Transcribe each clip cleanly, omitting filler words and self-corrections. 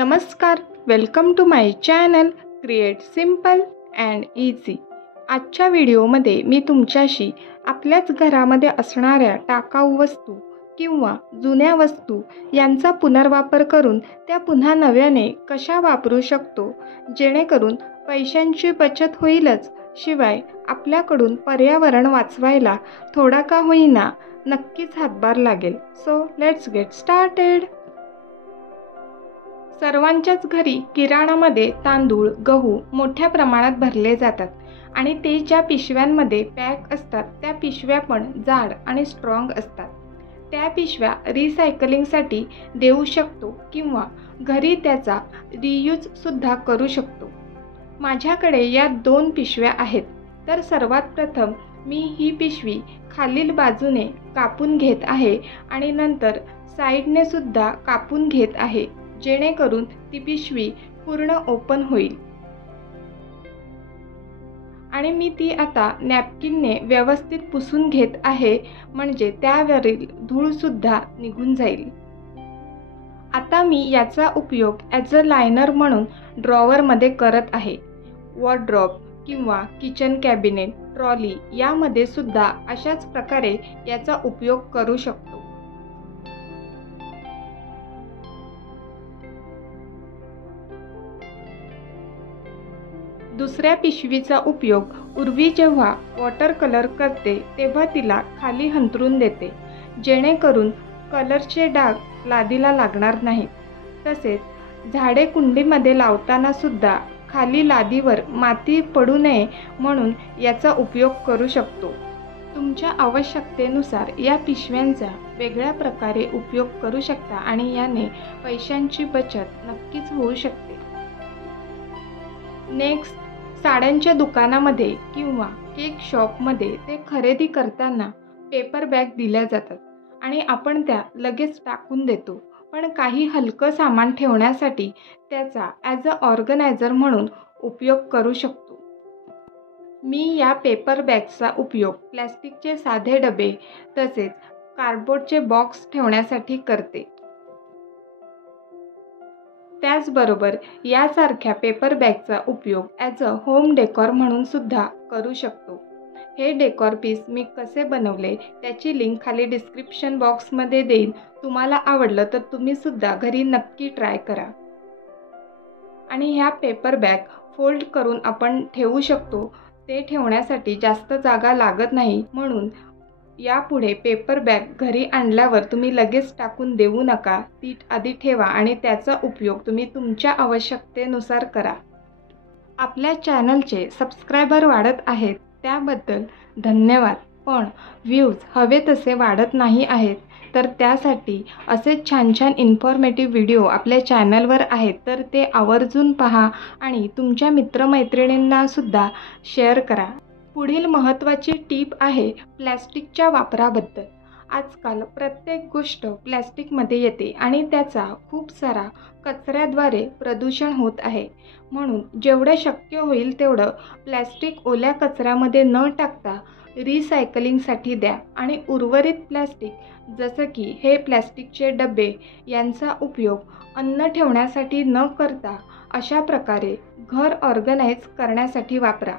नमस्कार, welcome to my channel create simple and easy. आजच्या व्हिडिओमध्ये मी तुमच्याशी आपल्याच घरामध्ये असणाऱ्या टाकाऊ वस्तू किंवा जुन्या वस्तू यांचा पुनर्वापर करून त्या पुन्हा नव्याने कशा वापरू शकतो, जेणेकरून पैशांची बचत होईलच, शिवाय आपल्याकडून पर्यावरण वाचवायला थोडा का होईना नक्कीच हातभार लागेल। So let's get started. सर्वांच्याच घरी किराणामध्ये तांदूळ, गहू मोठ्या प्रमाणात भरले जातात आणि ते ज्या पिशव्यांमध्ये पॅक असतात त्या पिशव्या पण जाड आणि स्ट्रॉंग असतात। त्या पिशव्या रिसायकलिंगसाठी देऊ शकतो किंवा घरी त्याचा रियूज सुद्धा करू शकतो। माझ्याकडे या 2 पिशव्या आहेत। तर सर्वात प्रथम मी ही पिशवी खालील बाजूने कापून घेत आहे आणि नंतर साईडने सुद्धा कापून घेत आहे, जेणेकरून ती पिशवी पूर्ण ओपन होईल आणि मी ती आता नॅपकिनने व्यवस्थित पुसून घेत आहे, म्हणजे त्यावरील धूळ सुद्धा निघून जाईल। आता मी याचा उपयोग ॲज अ लायनर म्हणून ड्रॉवरमध्ये करत आहे। वॉर्डरोब किंवा किचन कॅबिनेट, ट्रॉली यामध्ये सुद्धा अशाच प्रकारे याचा उपयोग करू शकतो। दुसऱ्या पिशवीचा उपयोग उर्वी जेव्हा वॉटर कलर करते तेव्हा तिला खाली हंतरून देते, जेणेकरून कलरचे डाग लादीला लागणार नाहीत। तसेच झाडे कुंडीमध्ये लावताना सुद्धा खाली लादीवर माती पडू नये म्हणून याचा उपयोग करू शकतो। तुमच्या आवश्यकतेनुसार या पिशव्यांचा वेगळ्या प्रकारे उपयोग करू शकता आणि याने पैशांची बचत नक्कीच होऊ शकते। नेक्स्ट, साड्यांच्या दुकानामध्ये किंवा केक शॉपमध्ये ते खरेदी करताना पेपर बॅग दिल्या जातात आणि आपण त्या लगेच टाकून देतो, पण काही हलकं सामान ठेवण्यासाठी त्याचा ॲज अ ऑर्गनायझर म्हणून उपयोग करू शकतो। मी या पेपर बॅगचा उपयोग प्लॅस्टिकचे साधे डबे तसेच कार्डबोर्डचे बॉक्स ठेवण्यासाठी करते। त्याचबरोबर यासारख्या पेपर बॅगचा उपयोग ॲज अ होम डेकॉर म्हणून सुद्धा करू शकतो। हे डेकॉर पीस मी कसे बनवले त्याची लिंक खाली डिस्क्रिप्शन बॉक्समध्ये देईन। तुम्हाला आवडलं तर तुम्ही सुद्धा घरी नक्की ट्राय करा। आणि ह्या पेपर बॅग फोल्ड करून आपण ठेवू शकतो। ते ठेवण्यासाठी जास्त जागा लागत नाही, म्हणून यापुढे पेपर बॅग घरी आणल्यावर तुम्ही लगेच टाकून देऊ नका, ती आधी ठेवा आणि त्याचा उपयोग तुम्ही तुमच्या आवश्यकतेनुसार करा। आपल्या चॅनलचे सबस्क्रायबर वाढत आहेत त्याबद्दल धन्यवाद, पण व्ह्यूज हवे तसे वाढत नाही आहेत। तर त्यासाठी असे छान छान इन्फॉर्मेटिव्ह व्हिडिओ आपल्या चॅनलवर आहेत, तर ते आवर्जून पहा आणि तुमच्या मित्रमैत्रिणींना सुद्धा शेअर करा। पुढील महत्त्वाची टीप आहे प्लॅस्टिकच्या वापराबद्दल। आजकाल प्रत्येक गोष्ट प्लॅस्टिकमध्ये येते आणि त्याचा खूप सारा कचऱ्याद्वारे प्रदूषण होत आहे, म्हणून जेवढं शक्य होईल तेवढं प्लॅस्टिक ओल्या कचऱ्यामध्ये न टाकता रिसायकलिंगसाठी द्या आणि उर्वरित प्लॅस्टिक जसं की हे प्लॅस्टिकचे डबे यांचा उपयोग अन्न ठेवण्यासाठी न करता अशा प्रकारे घर ऑर्गनाइज करण्यासाठी वापरा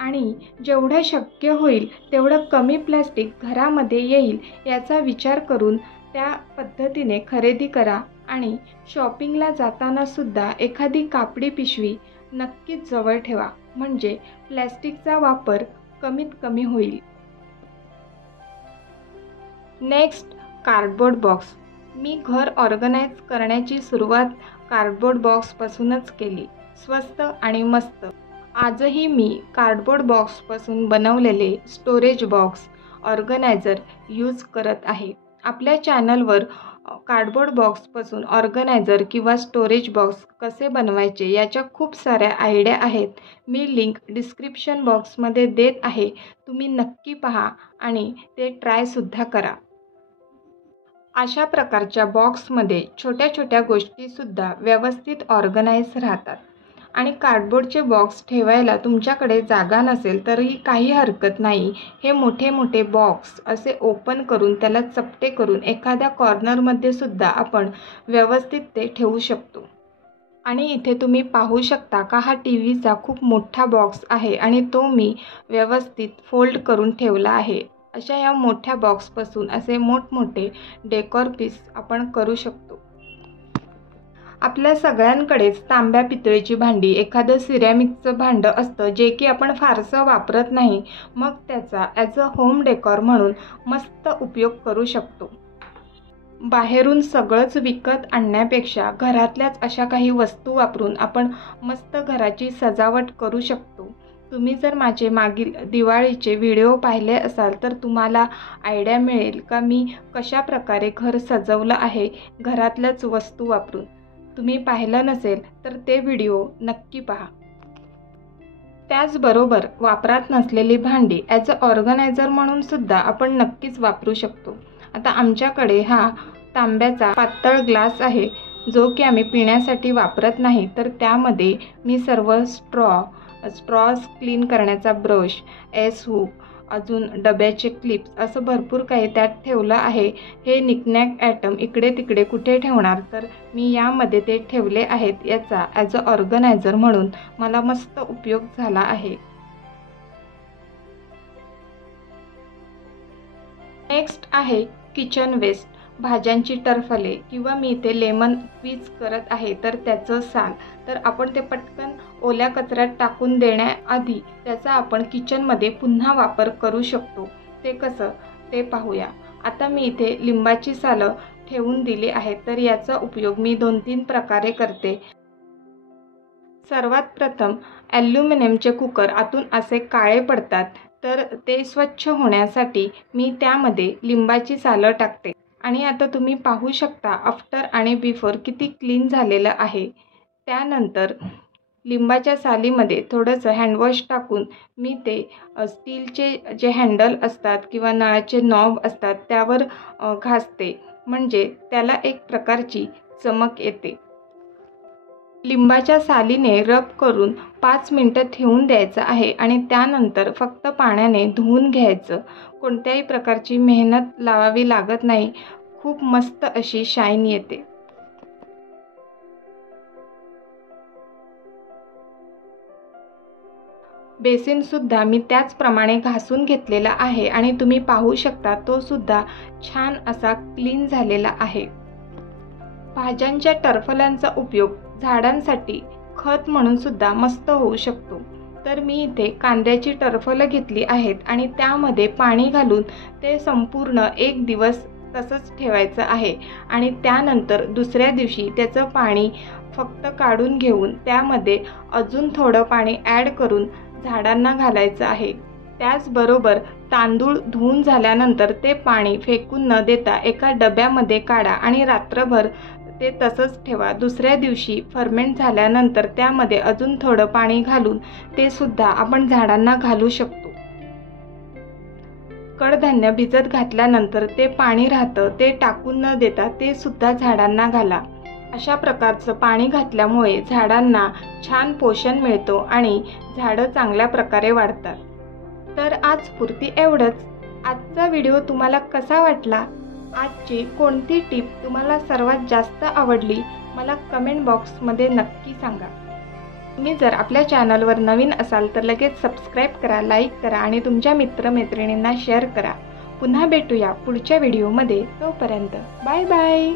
आणि जेवढं शक्य होईल तेवढं कमी प्लॅस्टिक घरामध्ये येईल याचा विचार करून त्या पद्धतीने खरेदी करा आणि शॉपिंगला जाताना सुद्धा एखादी कापडी पिशवी नक्कीच जवळ ठेवा, म्हणजे प्लॅस्टिकचा वापर कमीत कमी होईल। Next, cardboard box. मी घर ऑर्गनाइज करण्याची सुरुवात कार्डबोर्ड बॉक्सपासूनच केली, स्वस्त आणि मस्त। आजही मी कार्डबोर्ड बॉक्सपासून बनवलेले स्टोरेज बॉक्स ऑर्गनायझर यूज करत आहे। आपल्या चॅनलवर कार्डबोर्ड बॉक्सपासून ऑर्गनायझर किंवा स्टोरेज बॉक्स कसे बनवायचे याच्या खूप साऱ्या आयडिया आहेत। मी लिंक डिस्क्रिप्शन बॉक्समध्ये देत आहे, तुम्ही नक्की पहा आणि ते ट्रायसुद्धा करा। अशा प्रकारच्या बॉक्समध्ये छोट्या छोट्या गोष्टीसुद्धा व्यवस्थित ऑर्गनाइज राहतात आणि कार्डबोर्डचे बॉक्स ठेवायला तुमच्याकडे जागा नसेल तरीही काही हरकत नाही। हे मोठे मोठे बॉक्स असे ओपन करून त्याला चपटे करून एखाद्या कॉर्नरमध्ये सुद्धा आपण व्यवस्थित ते ठेवू शकतो। आणि इथे तुम्ही पाहू शकता का हा टीव्हीचा खूप मोठा बॉक्स आहे आणि तो मी व्यवस्थित फोल्ड करून ठेवला आहे। अशा या मोठ्या बॉक्सपासून असे मोठमोठे डेकोर पीस आपण करू शकतो। आपल्या सगळ्यांकडेच तांब्या पितळेची भांडी, एखादं सिरॅमिकचं भांडं असतं जे की आपण फारसं वापरत नाही, मग त्याचा ॲज अ होम डेकोर म्हणून मस्त उपयोग करू शकतो। बाहेरून सगळंच विकत आणण्यापेक्षा घरातल्याच अशा काही वस्तू वापरून आपण मस्त घराची सजावट करू शकतो। तुम्ही जर माझे मागील दिवाळीचे व्हिडिओ पाहिले असाल तर तुम्हाला आयडिया मिळेल का मी कशा प्रकारे घर सजवलं आहे घरातल्याच वस्तू वापरून। तुम्ही पाहिलं नसेल तर ते व्हिडिओ नक्की पहा। त्याचबरोबर वापरात नसलेली भांडी ॲज अ ऑर्गनायझर म्हणून सुद्धा आपण नक्कीच वापरू शकतो। आता आमच्याकडे हा तांब्याचा पातळ ग्लास आहे जो की आम्ही पिण्यासाठी वापरत नाही, तर त्यामध्ये मी सर्व स्ट्रॉज क्लीन करण्याचा ब्रश, एस हुक, अजून डब्याचे क्लिप्स असं भरपूर काही त्यात ठेवलं आहे। हे निकनॅक ॲटम इकडे तिकडे कुठे ठेवणार, तर मी यामध्ये ते ठेवले आहेत। याचा ॲज अ ऑर्गनायझर म्हणून मला मस्त उपयोग झाला आहे। नेक्स्ट आहे किचन वेस्ट, भाज्यांची टरफले किंवा मी इथे लेमन क्वीज करत आहे तर त्याचं साल, तर आपण ते पटकन ओल्या कचऱ्यात टाकून देण्याआधी त्याचा आपण किचनमध्ये पुन्हा वापर करू शकतो। ते कसं ते पाहूया। आता मी इथे लिंबाची सालं ठेवून दिली आहेत, तर याचा उपयोग मी 2-3 प्रकारे करते। सर्वात प्रथम ॲल्युमिनियमचे कुकर आतून असे काळे पडतात, तर ते स्वच्छ होण्यासाठी मी त्यामध्ये लिंबाची सालं टाकते आणि आता तुम्ही पाहू शकता आफ्टर आणि बिफोर किती क्लीन झालेलं आहे। त्यानंतर लिंबाच्या सालीमध्ये थोडंसं हँडवॉश टाकून मी ते स्टीलचे जे हँडल असतात किंवा नळाचे नॉब असतात त्यावर घासते, म्हणजे त्याला एक प्रकारची चमक येते। लिंबाच्या सालीने रब करून 5 मिनिटं ठेवून द्यायचं आहे आणि त्यानंतर फक्त पाण्याने धुवून घ्यायचं। कोणत्याही प्रकारची मेहनत लावावी लागत नाही, खूप मस्त अशी शाईन येते। बेसिनसुद्धा मी त्याचप्रमाणे घासून घेतलेला आहे आणि तुम्ही पाहू शकता तो सुद्धा छान असा क्लीन झालेला आहे। भाज्यांच्या टरफल्यांचा उपयोग झाडांसाठी खत म्हणून सुद्धा मस्त होऊ शकतो। तर मी इथे कांद्याची टरफलं घेतली आहेत आणि त्यामध्ये पाणी घालून ते संपूर्ण 1 दिवस तसंच ठेवायचं आहे आणि त्यानंतर दुसऱ्या दिवशी त्याचं पाणी फक्त काढून घेऊन त्यामध्ये अजून थोडं पाणी ॲड करून झाडांना घालायचं आहे। त्याचबरोबर तांदूळ धुवून झाल्यानंतर ते पाणी फेकून न देता एका डब्यामध्ये काढा आणि रात्रभर ते तसंच ठेवा। दुसऱ्या दिवशी फर्मेंट झाल्यानंतर त्यामध्ये अजून थोडं पाणी घालून ते सुद्धा आपण झाडांना घालू शकतो। कडधान्य भिजत घातल्यानंतर ते पाणी राहतं ते टाकून न देता ते सुद्धा झाडांना घाला। अशा प्रकारचं पाणी घातल्यामुळे झाडांना छान पोषण मिळतो आणि झाडं चांगल्या प्रकारे वाढतात। तर आजपुरती एवढंच। आजचा व्हिडिओ तुम्हाला कसा वाटला? आजची कोणती टिप तुम्हाला सर्वात जास्त आवडली मला कमेंट बॉक्समध्ये नक्की सांगा। तुम्ही जर आपल्या चॅनलवर नवीन असाल तर लगेच सबस्क्राईब करा, लाईक करा आणि तुमच्या मित्रमैत्रिणींना शेअर करा। पुन्हा भेटूया पुढच्या व्हिडिओमध्ये, तोपर्यंत बाय बाय।